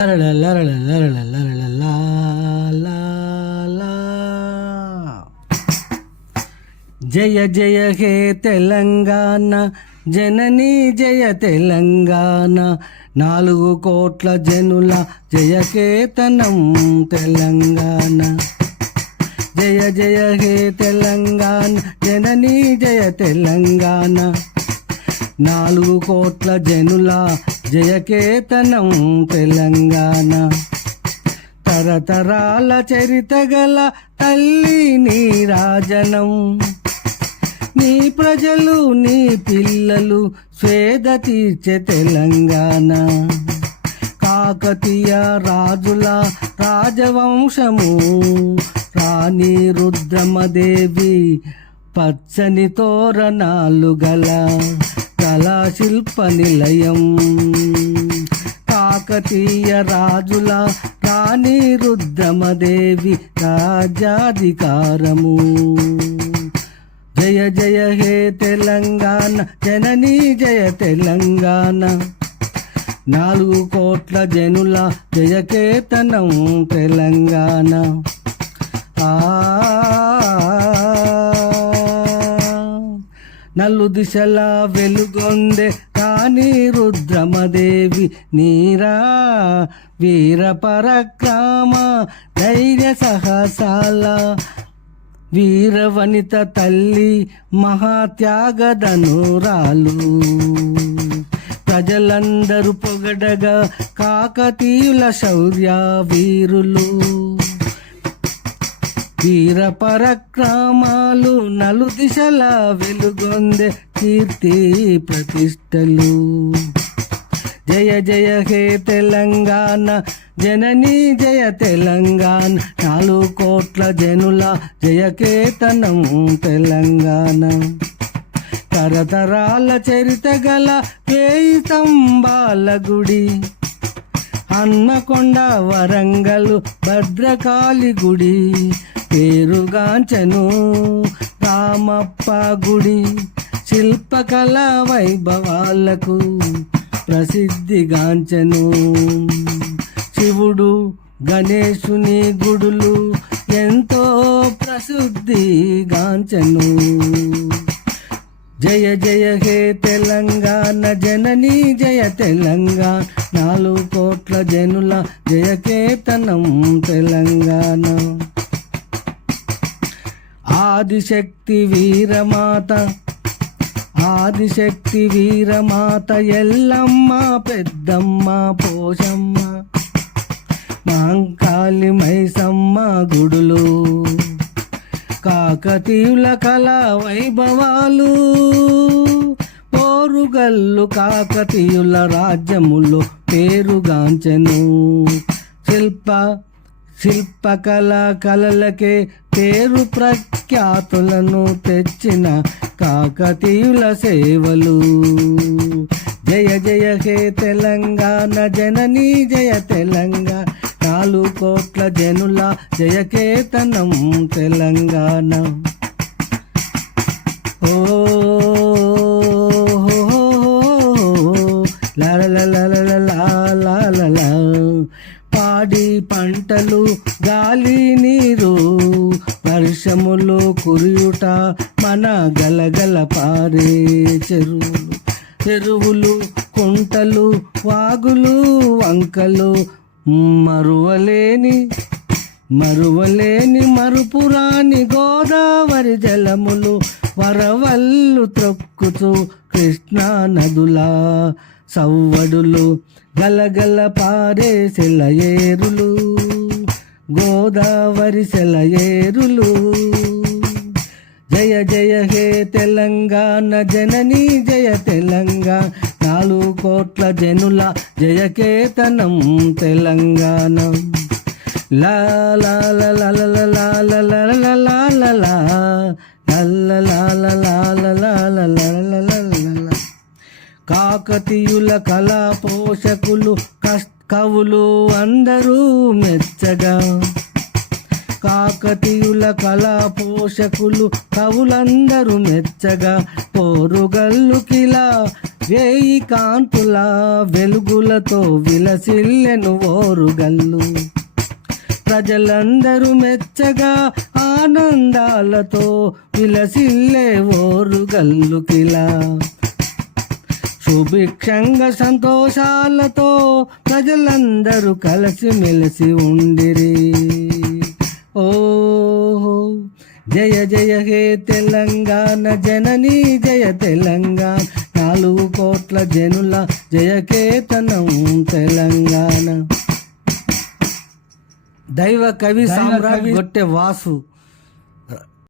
జయ జయ హే తెలంగాణ జననీ జయ తెలంగాణ 4 కోట్ల జనుల జయకేతనం తెలంగాణ. జయ జయ హే తెలంగాణ జననీ జయ తెలంగాణ 4 కోట్ల జనుల జయకేతనం తెలంగాణ. తరతరాల చరిత గల తల్లి నీ రాజనం, నీ ప్రజలు నీ పిల్లలు స్వేద తీర్చే తెలంగాణ. కాకతీయ రాజుల రాజవంశము రాణి రుద్రమదేవి పచ్చని తోరణాలు గల కళాశిల్ప నిలయం. కాకతీయ రాజుల రాణి రుద్రమదేవి రాజ్యాధికారము. జయ జయ హే తెలంగాణ జననీ జయ తెలంగాణ 4 కోట్ల జనుల జయకేతనం తెలంగాణ. నలు దిశల వెలుగొందే రాణి రుద్రమదేవి నీరా వీర పరక్రమ ధైర్య సాహసాల వీర వనిత తల్లి మహాత్యాగధనురాలు. ప్రజలందరూ పొగడగా కాకతీయుల శౌర్య వీరులు. వీర పరక్రమాలు నలు దిశల వెలుగొందే కీర్తి ప్రతిష్టలు. జయ జయ హే తెలంగాణ జననీ జయ తెలంగాణ 4 కోట్ల జనుల జయకేతనం తెలంగాణ. తరతరాల చరిత గల 1000 స్తంభాల గుడి, హన్మకొండ వరంగల్ భద్రకాళి గుడి పేరుగాంచెను. రామప్ప గుడి శిల్పకళ వైభవాలకు ప్రసిద్ధిగాంచెను. శివుడు గణేశుని గుడులు ఎంతో ప్రసిద్ధిగాంచెను. జయ జయ హే తెలంగాణ జననీ జయ తెలంగాణ 4 కోట్ల జనుల జయకేతనం తెలంగాణ. ఆదిశక్తి వీరమాత ఆదిశక్తి వీరమాత ఎల్లమ్మ పెద్దమ్మ పోషమ్మ మాంకాళి మైసమ్మ గుడులు. కాకతీయుల కళా వైభవాలు పోరుగల్లు కాకతీయుల రాజ్యములో పేరుగాంచెను. శిల్పకళ కళలకే పేరు ప్రఖ్యాతులను తెచ్చిన కాకతీయుల సేవలు. జయ జయ హే తెలంగాణ జననీ జయ తెలంగాణ 4 కోట్ల జనుల జయకేతనం తెలంగాణ. ఓ లాలా పాడి పంటలు గాలి నీరు వర్షములు కురియుట మన గలగల పారే చెరువులు కుంటలు వాగులు వంకలు మరువలేని మరుపురాని గోదావరి జలములు వరవల్లు త్రొక్కుతూ కృష్ణా నదుల సవ్వడులు గలగల పారే సెలయేరులు గోదావరి సెలయేరులు. జయ జయ హే తెలంగాణ జననీ జయ తెలంగాణ 4 కోట్ల జనుల జయకేతనం తెలంగాణ. లా లా లా లా లా లా లా లా లా లా లా లా కాకతీయుల కళా పోషకులు కవులు అందరూ మెచ్చగా కాకతీయుల కళా పోషకులు కవులందరూ మెచ్చగా పోరుగల్లుకిలా వేయి కాంతుల వెలుగులతో విలసిల్లెను ఓరుగల్లు. ప్రజలందరూ మెచ్చగా ఆనందాలతో విలసిల్లే ఓరుగల్లుకిలా. సుభిక్షంగా సంతోషాలతో ప్రజలందరూ కలిసిమెలిసి ఉండిరి. ఓ జయ జయ హే తెలంగాణ జననీ జయ తెలంగాణ, 4 కోట్ల జనుల జయకేతనం తెలంగాణ. దైవ కవి సామ్రాట్ గొట్టె వాసు